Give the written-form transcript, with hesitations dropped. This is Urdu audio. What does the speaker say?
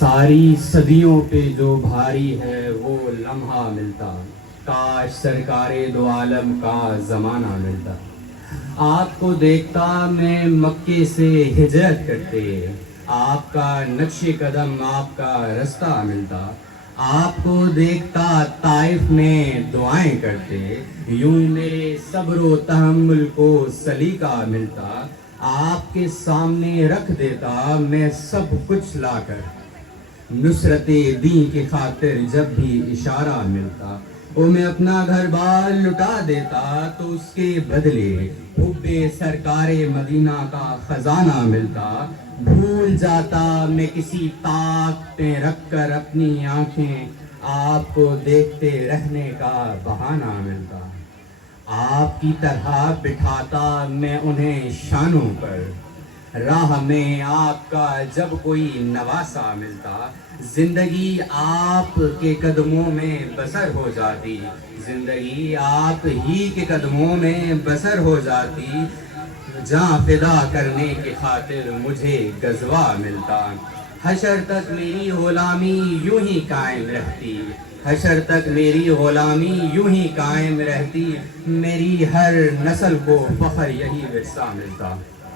ساری صدیوں پہ جو بھاری ہے وہ لمحہ ملتا، کاش سرکار دو عالم کا زمانہ ملتا۔ آپ کو دیکھتا میں مکے سے ہجرت کرتے، آپ کا نقش قدم آپ کا رستہ ملتا۔ آپ کو دیکھتا طائف میں دعائیں کرتے، یوں میرے صبر و تحمل کو سلیقہ ملتا۔ آپ کے سامنے رکھ دیتا میں سب کچھ لا کر، نصرت دین کی خاطر جب بھی اشارہ ملتا۔ وہ میں اپنا گھر بار لٹا دیتا تو اس کے بدلے حب سرکار مدینہ کا خزانہ ملتا۔ بھول جاتا میں کسی طاق پہ رکھ کر اپنی آنکھیں، آپ کو دیکھتے رہنے کا بہانہ ملتا۔ آپ کی طرح بٹھاتا میں انہیں شانوں پر، راہ میں آپ کا جب کوئی نواسا ملتا۔ زندگی آپ کے قدموں میں بسر ہو جاتی، زندگی آپ ہی کے قدموں میں بسر ہو جاتی۔ جاں فدا کرنے کی خاطر مجھے غزوہ ملتا۔ حشر تک میری غلامی یوں ہی قائم رہتی، حشر تک میری غلامی یوں ہی قائم رہتی۔ میری ہر نسل کو فخر یہی ورثہ ملتا۔